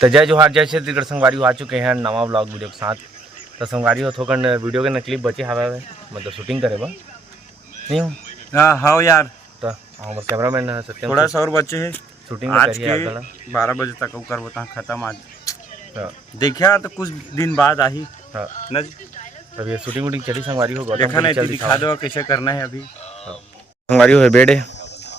तो जय जोहार जय छत्तीसगढ़ संगवारी आ चुके हैं नवा ब्लॉग वीडियो के साथ। तो संगवारी हो थोकन वीडियो के न क्लिप बचे हवा मतलब शूटिंग करे बा नहीं हो। हाँ यार तो हमारे कैमरामैन सत्यम थोड़ा सा और बच्चे है शूटिंग आज के 12 बजे तक कर बता खत्म आज। देखा तो कुछ दिन बाद आई न तब ये शूटिंग वूटिंग चली संगवारी हो देखा नहीं दिखा दो कैसे करना है अभी। संगवारी हो बेड है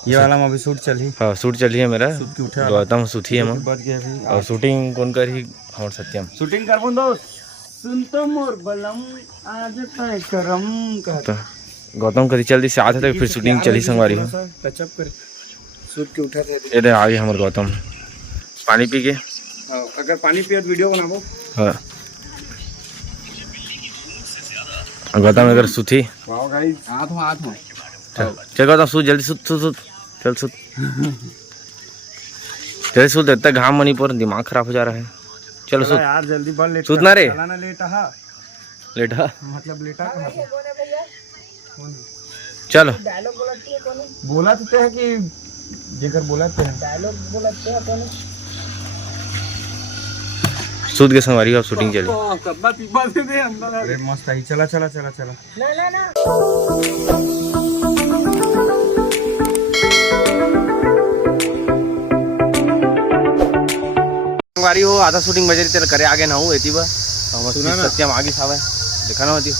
ये वाला में अभी शूट चली। हाँ शूट चली है मेरा गौतम सूथी है बच गया अभी और शूटिंग कौन कर ही हमारे सत्यम शूटिंग कर दोस्त सुन तो मोर बलम आज तय करम कहता गौतम कभी जल्दी से आते थे फिर शूटिंग चली संगवारी हो टचअप कर शूट के उठा थे ये आ गए हमारे गौतम पानी पी के। अगर पानी पिए तो वीडियो बनाबो। हाँ गौतम अगर सूथी वाओ गाइस हाथ हो चल गौतम सूत जल्दी सूत चल सूत जल्दी सूत इतना घाम मणिपुर दिमाग खराब हो जा रहा है। चलो सूत यार जल्दी बल लेट सूत ना रे लेटा मतलब लेटा कहाँ पे चलो बोला तो है कि जेकर बोला तो डायलॉग बोलते हैं कौन सूत के संगवारी अब शूटिंग चली। अरे मस्त है चला ना संगवारी हो आधा शूटिंग बजे तेरे करे आगे ना हूँ एती बा सत्यम आगे सावे देखा ना होती।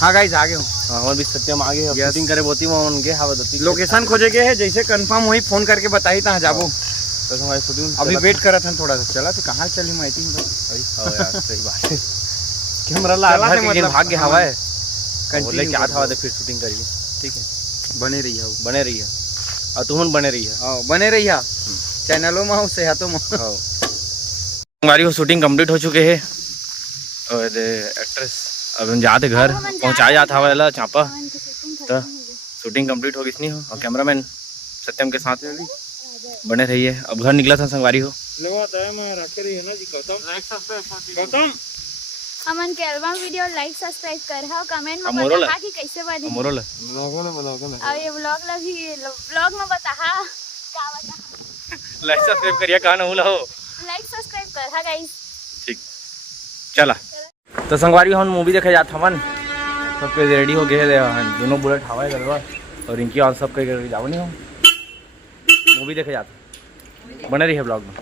हाँ गाइस आगे हूँ हाँ भी सत्यम आगे शूटिंग करे बोती वहाँ के हवा दोती लोकेशन खोजे के है जैसे कंफर्म हुई फोन करके बताई तहाँ जाबो तो हमारी शूटिंग अभी वेट करा था थोड़ा सा चला तो कहाँ चली माहिती में सही बात है कैमरा ला मतलब भाग्य हवा है बोले क्या हवा दे फिर शूटिंग करिए ठीक है बने रही है और तुम बने रही है बने रही है चैनलों में हो सेहतों में हमारी वो शूटिंग कंप्लीट हो चुके हैं और एक्ट्रेस अब हम जाते घर पहुँचाया जाता हवा चापा तो शूटिंग कंप्लीट हो गई हो और कैमरामैन सत्यम के साथ बने रहिए। अब घर निकला था संगवारी हो गौतम अमन के एल्बम वीडियो लाइक सब्सक्राइब कर हो कमेंट में बता कि कैसे बने मोरल और ये व्लॉग ला भी व्लॉग में बता क्या बता लाइक सब्सक्राइब करिए कहां ना हो लाइक सब्सक्राइब कर हा गाइस ठीक चला। तो संगवारी हम मूवी देखे जात हवन सबके रेडी हो गए दोनों बुलेट हवाए गलवा और रिंकी और सब कहीं जाओ नहीं हो मूवी देखे जाते बने रही है ब्लॉग में।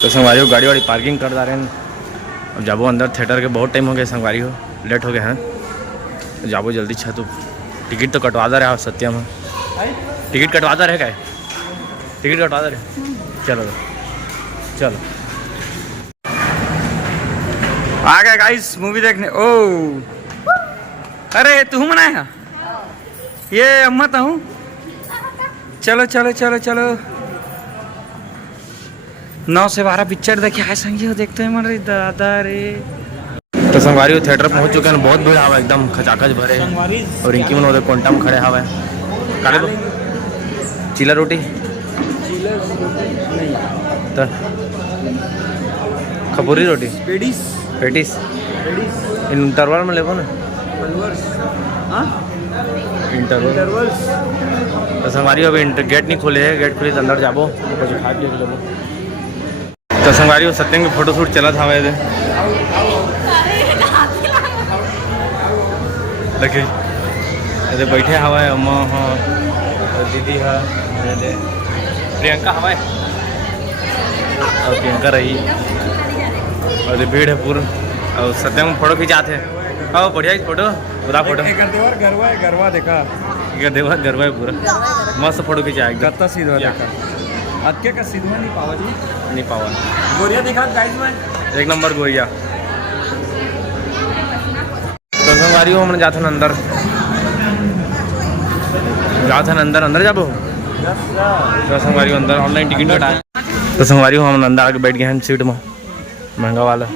तो संगवारी हो गाड़ी वाड़ी पार्किंग कर जा रहे हैं अब जाबो अंदर थिएटर के बहुत टाइम हो गए संगवारी हो लेट हो गए हैं जाबो जल्दी छा तो टिकट तो कटवा दे रहा है सत्यम टिकट कटवा दे रहे क्या टिकट कटवा दे रहे चलो आ गए गाइस मूवी देखने। ओ अरे तू मनाया ये अम्मा तो हूँ चलो 9 से 12 पिक्चर देखे आए संगी हो देखते हैं मर दादा रे। तो संगवारी हो थिएटर पहुंच चुके हैं बहुत भीड़ हवा एकदम खचाखच भरे और रिंकी में उधर कोंटा में खड़े हवा काले दो चीला रोटी तो खपूरी रोटी पेटिस इन तरवार में लेबो ना इंटरवल। तो संगवारी अभी गेट नहीं खोले है गेट खुली तो अंदर जाबो कुछ खा के लेबो। तो संगवारी हो सत्यम के फोटो शूट चला था वैसे देखिए अरे बैठे हवा है अम्मा हाँ दीदी है प्रियंका हवा है और प्रियंका रही और भीड़ है पूरा और सत्यम फोटो खिंचाते हैं हाँ बढ़िया फोटो पूरा फोटो गरवा देखा गरबा है पूरा मस्त फोटो खिंचाया गत्ता सीधा देखा अक्के का सीधा नहीं पावा गोरिया दिखा गाइस में एक नंबर गोरिया। तो संगवारी हो हमने जाते अंदर अंदर जाबो तो संगवारी अंदर ऑनलाइन टिकट कटाए तो संगवारी हो हम अंदर आके बैठ गए हैं सीट में महंगा वाला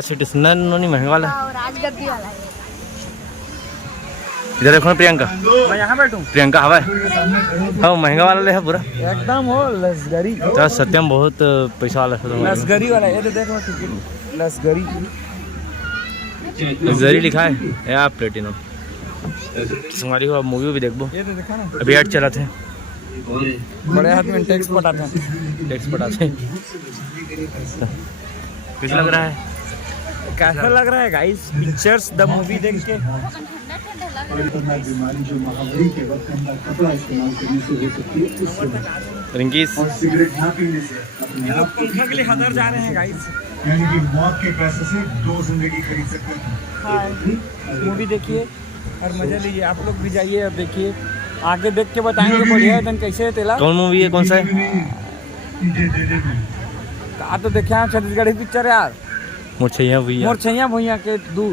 सीट नहीं महंगा वाला इधर देखो प्रियंका मैं यहाँ बैठूं प्रियंका हवा हाँ महंगा वाला ले है पूरा एकदम हो लसगरी तो सत्यम बहुत पैसा वाला है लसगरी वाला ये देखो टिकट लसगरी लिखा है या प्लेटिनम संगवारी हो अब मूवी भी देखबो ये तो देखा ना अभी ऐड चला थे बड़े हाथ में टैक्स पटाते हैं। टैक्स पटाते हैं। कैसा लग रहा है? कैसा लग रहा है गाइस पिक्चर्स द मूवी देख के? बीमारी जो महामारी के वक्त अंदर कपड़ा इस्तेमाल करने से हो सकती है, उससे रिंकीस और सिगरेट ना पीने से अपने ये लोग आप पंखा के लिए हदर जा रहे हैं गाइस। यानी कि मौत के पैसे से 2 जिंदगी खरीद सकते हैं। मूवी देखिए और मजा लीजिए। आप लोग भी जाइए और देखिए, आगे देख के बताएंगे बढ़िया है कैसे है तेला। कौन मूवी है? कौन सा है? आ तो देखे हैं छत्तीसगढ़ी पिक्चर यार, मुरछैया भैया। मोरछैया भैया के टू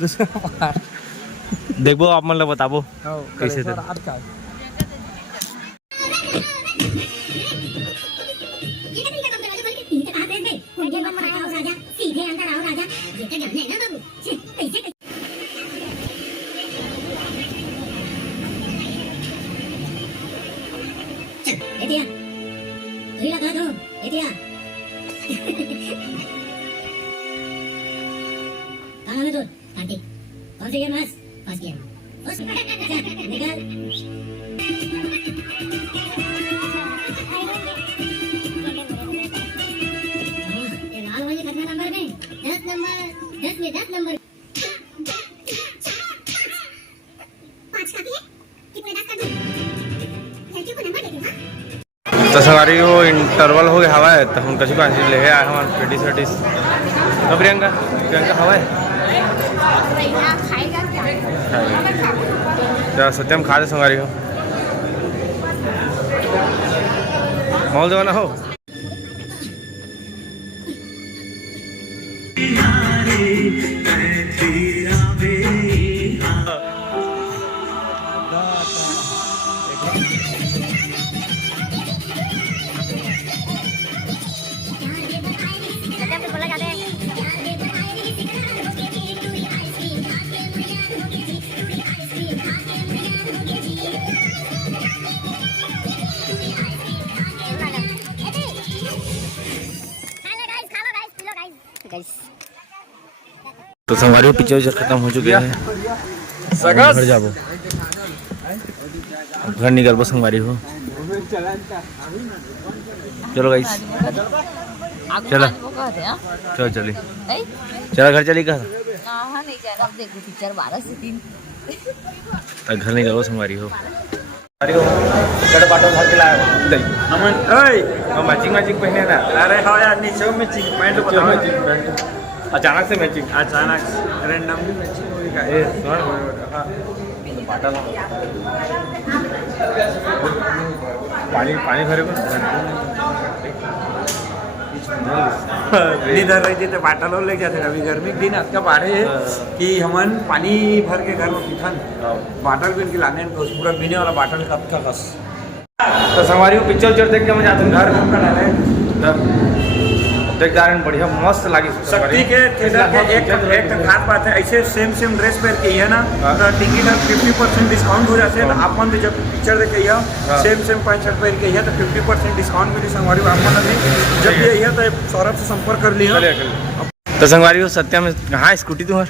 दूसरा पार्ट। देखो आप मतलब बताबो कैसे थे? रात का कौन सी गेम है? First game. निकल। ये लाल वाले कितने नंबर में? 10 नंबर। 10 में 10 नंबर। 5 काफी है? कितने 10 कर दूं? लड़कियों को नंबर देती हूं। तो संगवारी हो इंटरवल हो गया हवा है तो हम कछु का ले आए हमारे पेटिस वेटिस। तो प्रियंका हवा है खाएगा क्या? तो सत्यम खा दे संगवारी हो मॉल देवाना हो। तो संगवारी पिक्चर खत्म हो चुके हैं। घर जाबो, घर निकलबो संगवारी हो। चलो गाइस चलो चलो चली चलो घर चली कहा नहीं जाना। अब देखो पिक्चर 12 से 3 घर निकलबो संगवारी हो। बाटो घर के लाया अमन ओए मैचिंग पहने ना। अरे हाँ यार नीचे मैचिंग पैंट बताओ। अचानक से मैचिंग अचानक रैंडमली मैचिंग हो गया। ए सुन बाटा पानी भरे को इधर रही तो बाटल और ले जाते। अभी गर्मी के दिन आपका बाढ़े है कि हमन पानी भर के घर में पीथन बाटल भी इनके लाने को पूरा पीने वाला बाटल कब का बस। तो संगवारी पिक्चर देख के मैं जाता हूँ घर देख जा रहे हैं। बढ़िया मस्त लगी शक्ति के थिएटर के एक खास बात है, ऐसे सेम रेस पहन के है ना तो टिकट 50% डिस्काउंट हो जाते हैं। तो आप मन जब पिक्चर देखे सेम पैंट शर्ट पहन के तो 50% डिस्काउंट मिली संगवारी आप मन ने जब भी है तो सौरभ से संपर्क कर लिया। तो संगवारी हो सत्या में कहाँ स्कूटी तुम्हार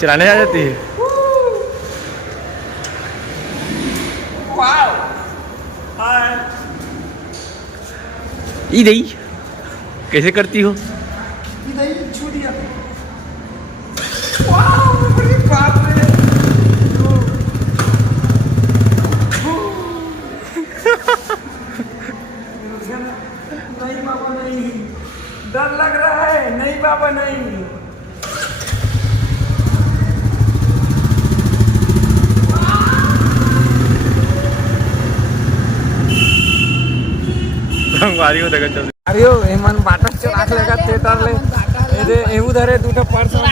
चलाने आ जाती है। ई कैसे करती हो? नहीं बाबा नहीं, डर लग रहा है। नहीं बाबा नहीं। संगवारी हो देखा चल अरे ओ एमन बाटल से राख लेगा थिएटर ले ए एहू धरे दूटा पर्स में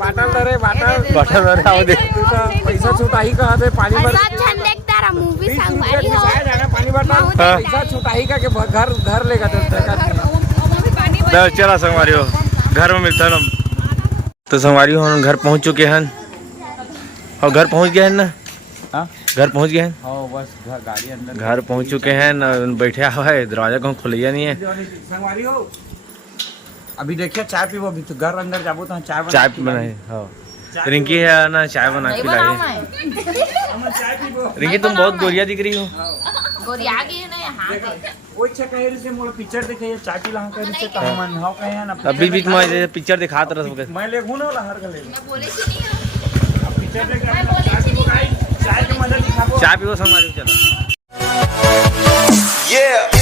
बाटल धरे आओ दे दूटा पैसा छुटाई का दे पानी भर मूवी संगवारी हो जाना पानी भरना पैसा छुटाई का के घर लेगा तो चला संगवारी हो घर में मिलता ना। तो संगवारी हो हम घर पहुंच चुके हैं और घर पहुंच गए हैं ना। घर पहुंच गए हैं, हाँ बस गाड़ी अंदर घर पहुंच चुके हैं न, बैठे हुआ है, दरवाजा को खुलिया नहीं है। संगवारी हो अभी देखिए चाय पीबो, अभी तो घर अंदर जाबो तो चाय चाय बनाए, हाँ रिंकी है ना, चाय बना के लाई। चाय पीबो। रिंकी तुम बहुत गोरिया दिख रही हो। गोरी आ गई ना यहाँ पे। ओइ छे कहे रे से मोला पिक्चर देखे चाय पी लहा करे से त मन हाउ कहे ना अभी बीच में ऐसे पिक्चर दिखात रहा सबके। मैं ले घुनो ला हर गले मैं बोले थी नहीं हूँ। अब पिक्चर देख के चाय पीबो गाई चाय के मजा दिखाबो। चाय पीओ संगवारी चलो। Yeah.